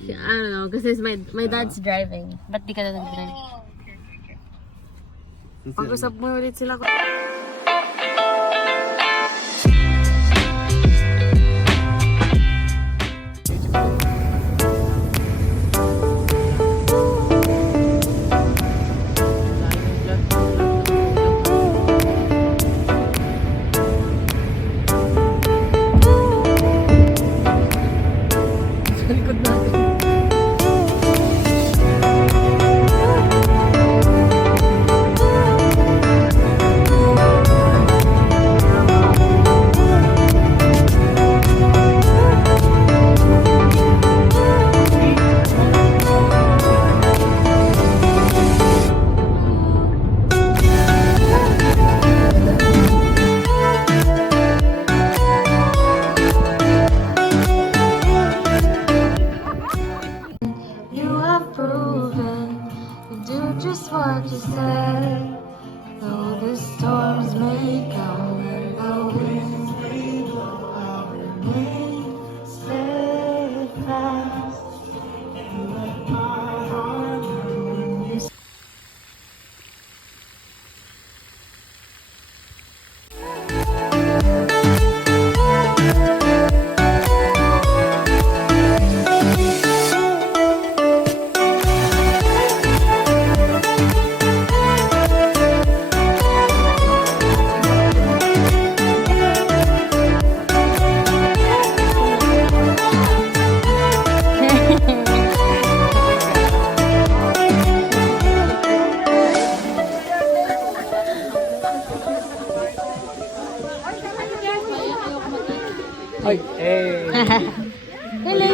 I don't know, kasi my dad's driving. Ba't di ka na nag-drive? Pag-usap mo ulit sila. Just what you said. Though the storms may come and the winds may blow, I'll remain steadfast and let my heart learn you. Ay, hey. Hello.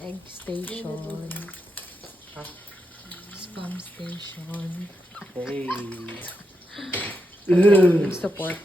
Egg station. Spam station. Hey. Support.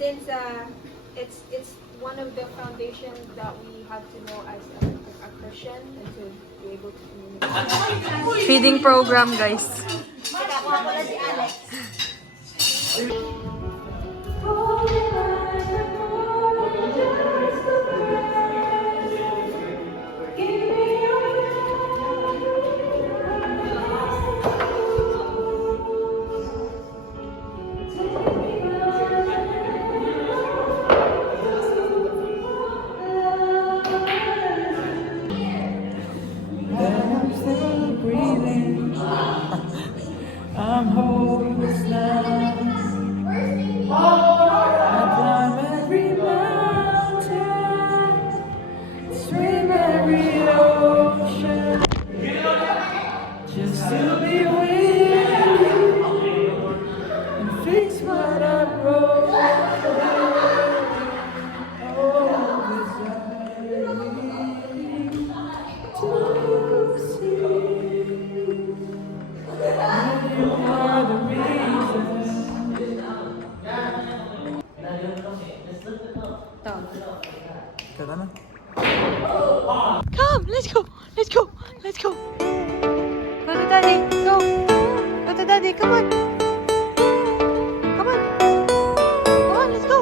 Since it's one of the foundations that we have to know as a Christian and to be able to communicate. Feeding program, guys. I'm hopeless now. I climb every mountain, swim every ocean, just to be with you and fix what I broke. Oh, 'cause I need to see. You are the reason. Tara na. Come, let's go. Let's go. Let's go. Go to daddy. Go. Go to daddy. Come on. Come on. Come on, let's go.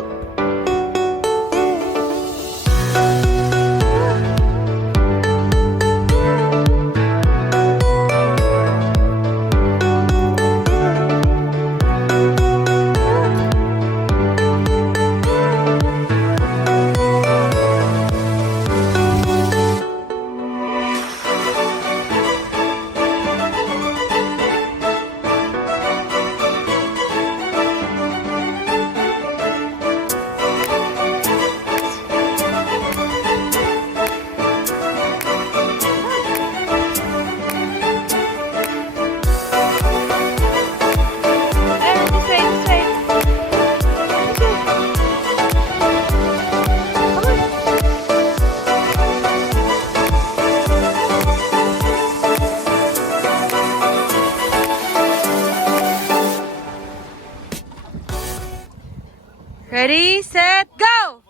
Ready, set, go!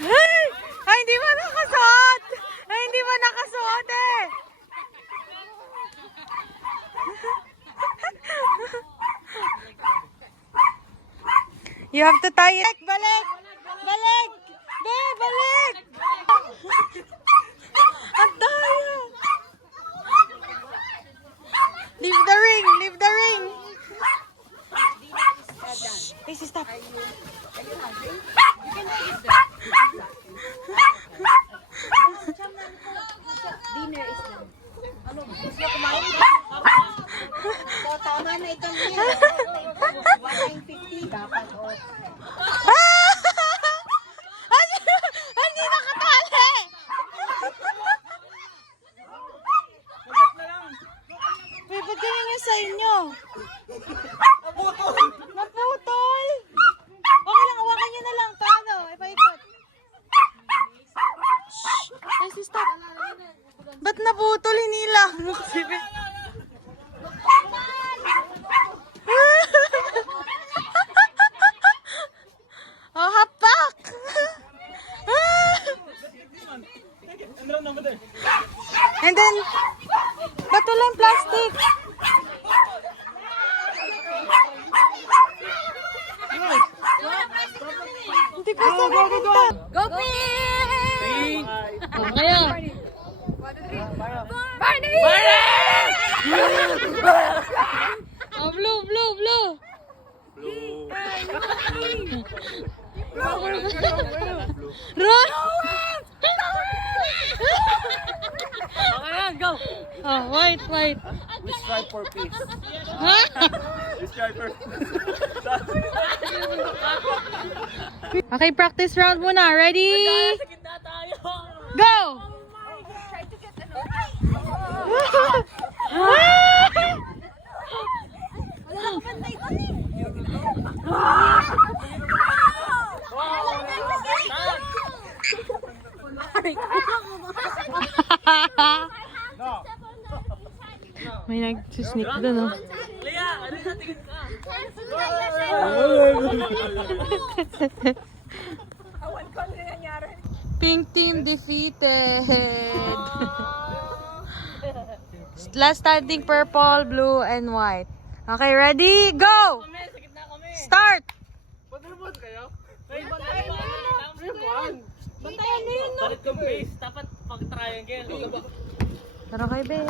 Ay! Ay, hindi mo nakasuot! Ay, hindi mo nakasuot eh! You have to tie it. Balik! Balik! Be, balik! Ang daya! Leave the ring! Leave the ring! Shh! Please stop. Dinner is done. Ano? Gusto niya kumain? So, tama na itong meal. 150 dapat. Hindi nakatali! May ba't ganyan yung sa inyo? Naputol! Okay lang, hawakan nyo na lang. Paano? Ipaikot. Shhh! Ay, stop! Ba't naputol? Hinila mo kasi. Oh, hapak! And then, ba't wala yung plastic? Hindi ko sa mapunta. Go Pink! Kaya. Barney! Oh, blue, blue, blue. Ron! Okay na, go! Oh, white, white. We strive for peace. Huh? We strive for Okay, practice round muna. Ready? Go! May nag-sneak doon, oh. Pink team defeated. Last standing purple, blue, and white. Okay, ready? Go! Start! Balik yung base. Dapat pag-triangle. Tara kay Ben.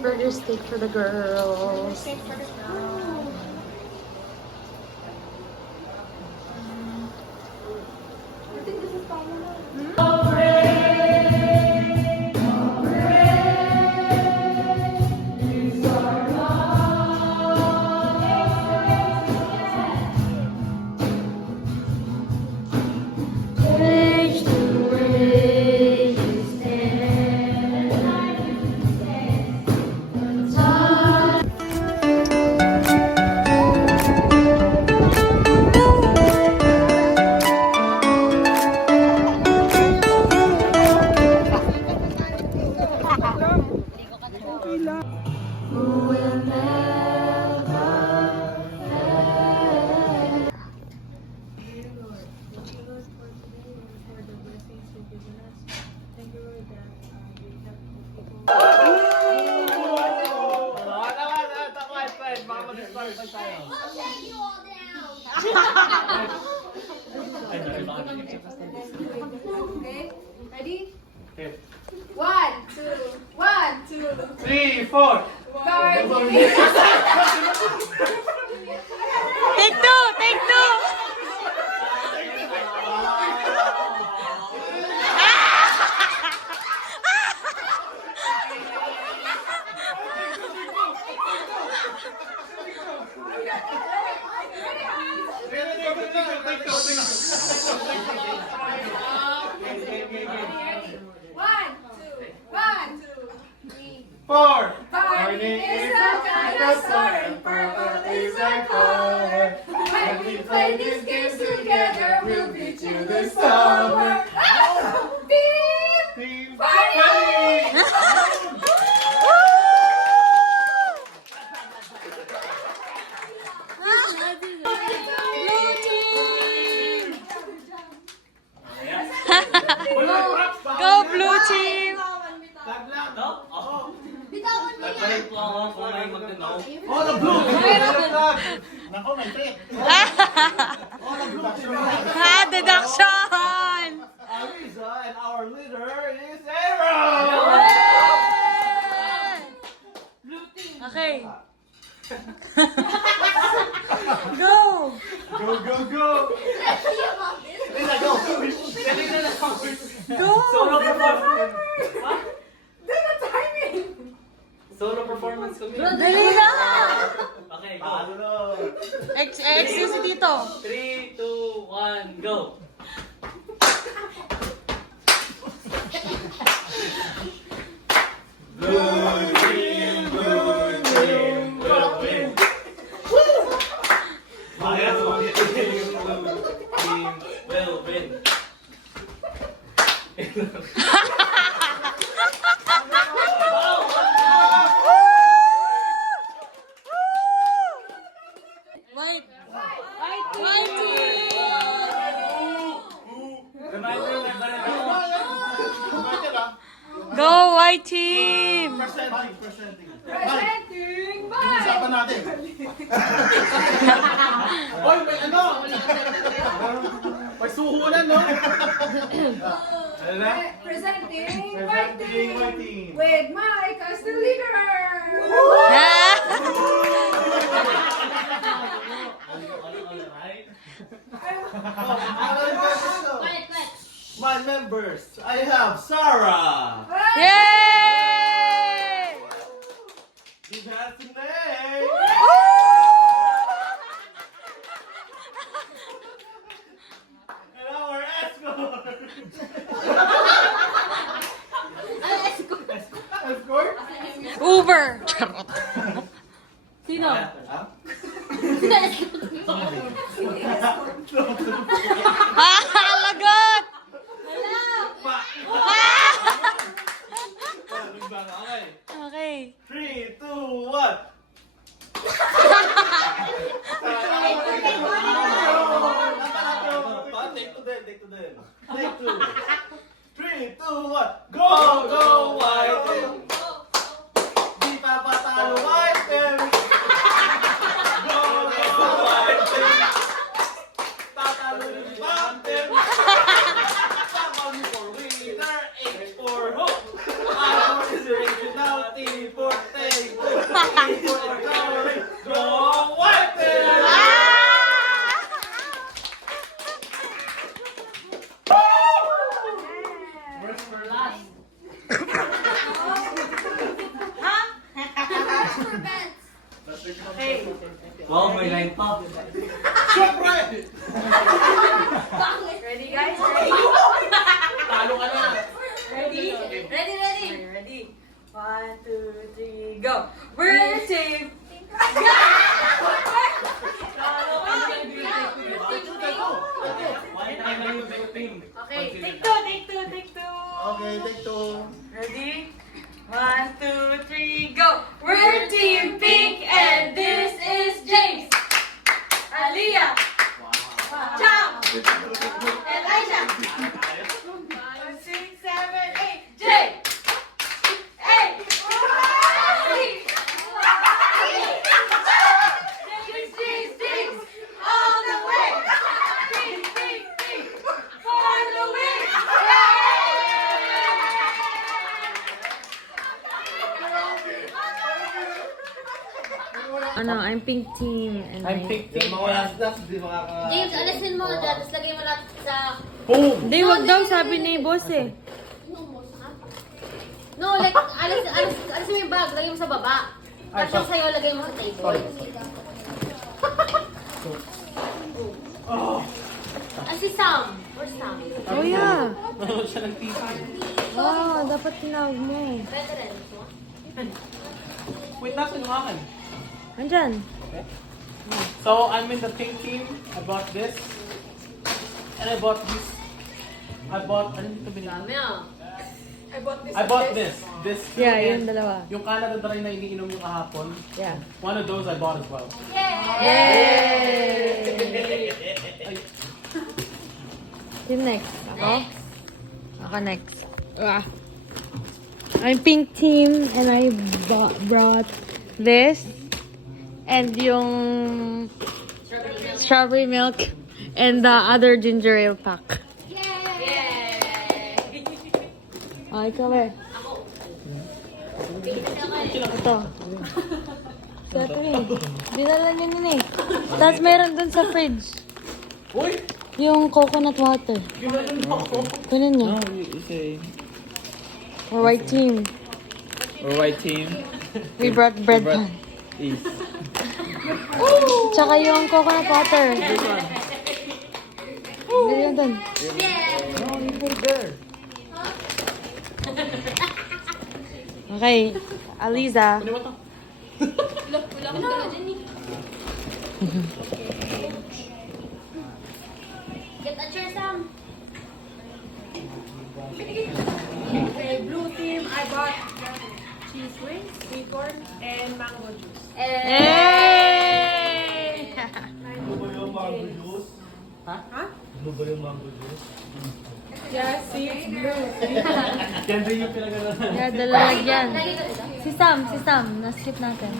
Burger steak for the girls. 1, 2, 1, 2. 3, 4. Take two! Take two! One, two, three. 4. Barney is a dinosaur and purple is our color. When we play these games together, we'll beat you this summer. Beep! Team Party! Blue team! Go blue team! Nagbalik po ako kung may magtanaw. Ha, deduction! Ariza and our leader is Aaron! Okay. Go! Go, go, go! Go! Solo performance! Solo performance ko Dali na! Okay, go. Excuse dito. 3, 2, 1, go! Blue team, blue team, will win. Blue team will win. White. White team! Reminder, Go white team! Presenting Usapan natin. Oy, may ano? May suhulan, no? Ano na? Presenting Presenting my team. with Mike as the leader. My members, I have Sarah. Yay! He has the name. And our escort. Escort? Uber! Sino? Ha? Lagot! Okay. Okay. 3, 2, 1. Take to them, take to them. Take two. 3, 2, 1. Go, go, white team. Di pa patalo, white team. Go, go, white team. Tatalo yung black team. Someone for winner, H for hope. I is original, T for take. E for glory. Go, white team. Wow, may line pa. Siyempre! Ready guys? Ready? Talo ka na. Ready? Ready? 1, 2, 3, go! We're team! Why tayo na yung team? Okay, take two. Okay, take two. Ready? 1, 2, 3, go! We're Team Pink and this is James, Aliyah, Cham, and Aisha. 5, 6, 7, 8, J, A, James, all the way. Pink, for the win. Yay! Ano, I'm pink team. And I'm pink team. Mga wala snacks, di makaka... James, alisin mo dyan. Tapos lagay mo lahat sa... Boom! Hindi, wag daw sabi ni boss eh. No, like, alisin mo yung bag. Lagay mo sa baba. Tapos yung sa'yo, lagay mo sa table. Si Sam. Where's Sam? Oh yeah. Ano siya ng TV? Wow, dapat tinawag mo. Veteran. Wait, nasan yung akin? Andyan. So, I'm in the pink team. I bought this. And I bought this. Ano dito binili? Dami ah. I bought this. This too, Yeah, and yung dalawa. yung Canada Dry na iniinom yung kahapon. Yeah. One of those I bought as well. Sino next? Ako? Ako next. I'm pink team and I brought this and yung strawberry milk and the other ginger ale pack. Oh, ikaw eh. Ito. Ito eh. Dinala niyo nun eh. Tapos meron dun sa fridge. Uy! Yung coconut water. Ginanon mo ako. Kunin niyo. You say We're white team. we're white team. We brought bread brought- pan. East. Tsaka yung coconut water. Bili yun dun. No, you put it there. Okay. Aliza. Kunin mo to. Get a chair, Sam. Okay, blue team, I bought cheese wings, sweet corn, and mango juice. Hey! Ano ba yung mango juice? Ha? Ano ba yung mango juice? Yes, see, it's blue. Yan din yung pinagano'n. Yeah, dalalagyan. Si Sam. Na-skip natin.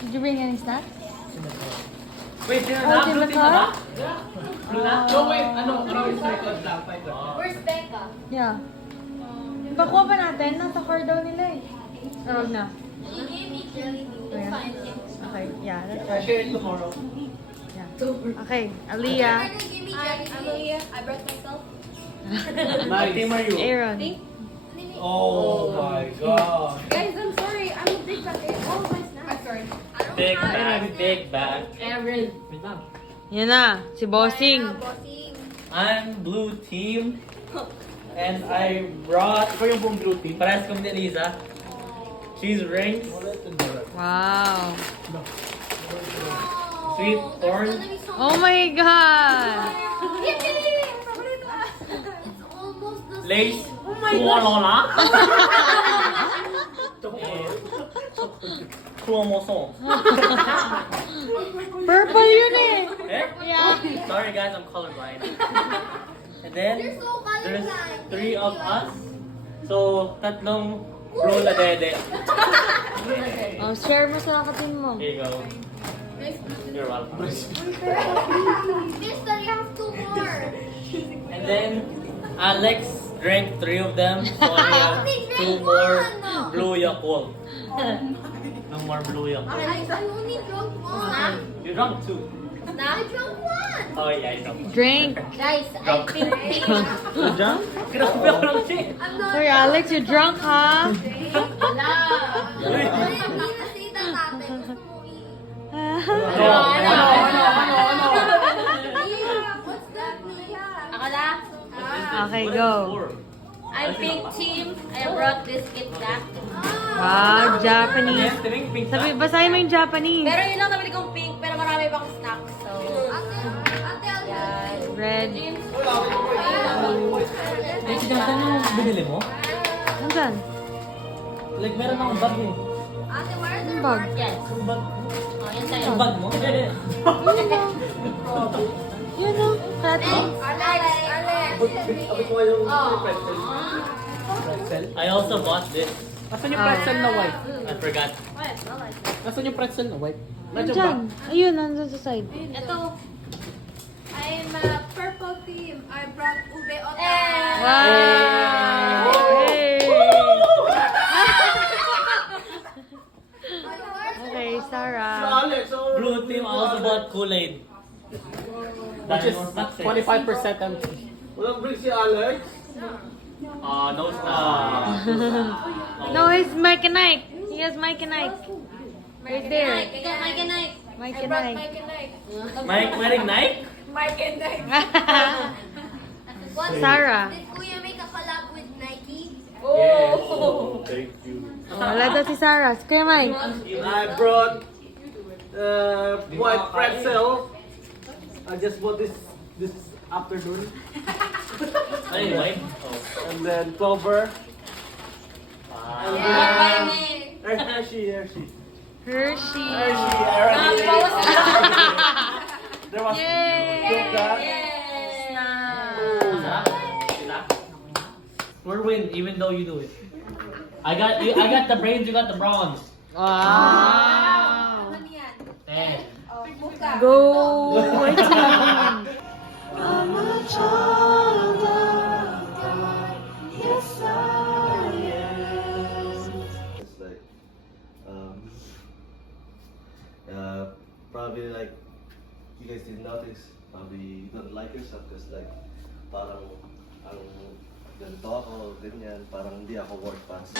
Did you bring any snacks? Wait, sino Oh, na? team Blue team na ba? Car? Blue na? No, wait. Ano yung record lang? Where's Becca? Yeah. Pakuha pa natin. Nasa car daw nila eh. Or wag na. She gave me jelly beans. Yeah. Fine. Okay, yeah. That's I right. share it tomorrow. Yeah. Okay, Aliyah. Give me jelly beans. I brought myself. What team are you? Aaron. Oh my god. Guys, I'm sorry. I'm a big fan. All my snacks. I'm sorry. Big bag. Aaron. Wait lang. Yan na. Si Bossing. I'm blue team. And I brought Ikaw yung buong blue team. parehas kami ni Liza. Cheese rings, Wow. sweet corn, Oh my God! It's almost the lace, Oh my Kualola, and chromosome. Purple yun eh. Eh? Yeah. Sorry guys, I'm colorblind. And then, there's 3 of us. So, tatlong blue na dede. Oh, share mo sa nakatin mo. Here you go. You're welcome. Mister, you have 2 more. And then, Alex drank 3 of them. So, I have 2 more blue Yakult. No more blue Yakult. I only drunk 1. You drank 2. I drunk 1. Oh yeah, I know. Drink. Guys, I think Grabe ako lang siya. I'm not. Sorry, Alex, you drunk, ha? Wala. Ay, hindi na say that ate. Gusto mo What's that, Nia? Ako na? Okay, go. I'm pink team. I brought this Kit Kat. Wow, Japanese. Yes, tingin pink Sabi, basahin mo yung Japanese. Pero yun lang nabili kong pink, pero marami pang snacks. So, yan. Red. Eh, si Jonathan yung binili mo? Nandyan? Like, meron akong bag eh. Yung bag. Yes. Yung bag, Oh, yan sa'yo. yung bag mo? Yun o. Kati. Alex. Abit mo yung pretzel. Pretzel? I also bought this. Nasaan yung pretzel na white? I forgot. Nasaan yung pretzel na white? Medyo Nandyan. Ayun, nandun sa side. Ito. I'm a purple team. I brought ube otak. Wow! Hey! Okay, Si Sarah. Alex, got Kool-Aid. Which is Not 25% empty. Walang break si Alex. No No, it's Mike and Ike. He has Mike and Ike. Right there. Ikaw, Mike and Ike. Mike and Ike. Mike wearing Nike? What? Sarah. Did Kuya make a collab with Nike? Oh, thank you. Wala daw si Sarah. Si Kuya Mike. I brought white pretzel. I just bought this afternoon. Anyway. And then Clover. And then Hershey. Hershey. I already ate. There was yoga. We're win, even though you do it. I got the brains, you got the bronze. Wow. 10. Go, my team. I'm a child of God. Yes, I am. It's like, probably like you guys didn't notice. Probably you don't like yourself because like parang ang ganito ako, ganyan, parang hindi ako work fast.